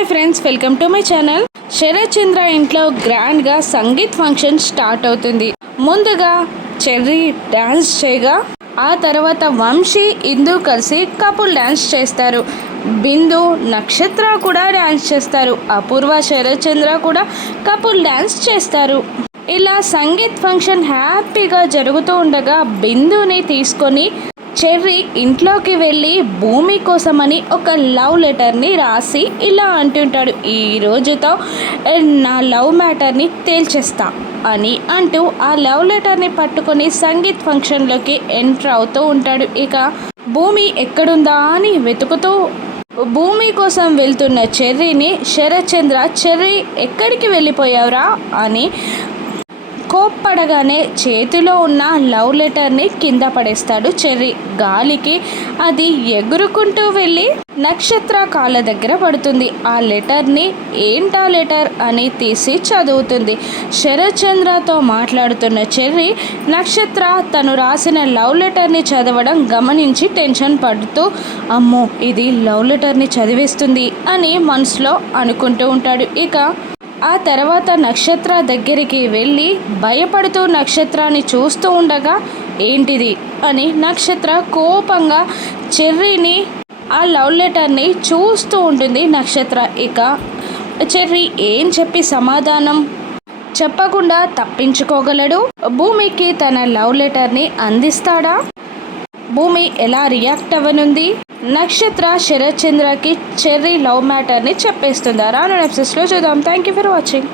Hi friends, welcome to my channel. Sharath Chandra ఇంట్లో గ్రాండ్గా sangeet function start అవుతుంది. ముందుగా చెర్రీ డ్యాన్స్ చేయగా ఆ తర్వాత వంశీ ఇందు కలిసి కపుల్ డ్యాన్స్ చేస్తారు. బిందు నక్షత్ర కూడా డ్యాన్స్ చేస్తారు. అపూర్వ శరత్ చంద్ర కూడా కపుల్ డ్యాన్స్ చేస్తారు. ఇలా సంగీత్ ఫంక్షన్ హ్యాపీగా జరుగుతూ ఉండగా బిందుని తీసుకొని చెర్రీ ఇంట్లోకి వెళ్ళి భూమి కోసమని ఒక లవ్ లెటర్ని రాసి ఇలా అంటుంటాడు, ఈ రోజుతో నా లవ్ మ్యాటర్ని తేల్చేస్తా అని అంటూ ఆ లవ్ లెటర్ని పట్టుకొని సంగీత్ ఫంక్షన్లోకి ఎంటర్ అవుతూ ఉంటాడు. ఇక భూమి ఎక్కడుందా అని వెతుకుతూ భూమి కోసం వెళ్తున్న చెర్రీని శరత్ చంద్ర, చెర్రీ ఎక్కడికి వెళ్ళిపోయావురా అని కోప్పడగానే చేతిలో ఉన్న లవ్ లెటర్ని కింద పడేస్తాడు చెర్రీ. గాలికి అది ఎగురుకుంటూ వెళ్ళి నక్షత్ర కాళ్ళ దగ్గర పడుతుంది. ఆ లెటర్ని ఏంటా లెటర్ అని తీసి చదువుతుంది. శరత్ చంద్రతో మాట్లాడుతున్న చెర్రీ నక్షత్ర తను రాసిన లవ్ లెటర్ని చదవడం గమనించి టెన్షన్ పడుతూ, అమ్మో ఇది లవ్ లెటర్ని చదివేస్తుంది అని మనసులో అనుకుంటూ ఉంటాడు. ఇక ఆ తర్వాత నక్షత్ర దగ్గరికి వెళ్ళి భయపడుతూ నక్షత్రాన్ని చూస్తూ ఉండగా, ఏంటిది అని నక్షత్ర కోపంగా చెర్రీని ఆ లవ్ లెటర్ని చూస్తూ ఉంటుంది నక్షత్ర. ఇక చెర్రీ ఏం చెప్పి సమాధానం చెప్పకుండా తప్పించుకోగలడు? భూమికి తన లవ్ లెటర్ని అందిస్తాడా? భూమి ఎలా రియాక్ట్ అవ్వనుంది? నక్షత్ర శరత్ చంద్రకి చెర్రీ లవ్ మ్యాటర్ని చెప్పేస్తుందా? రాను ఎపిసోడ్స్లో చూద్దాం. Thank you for watching.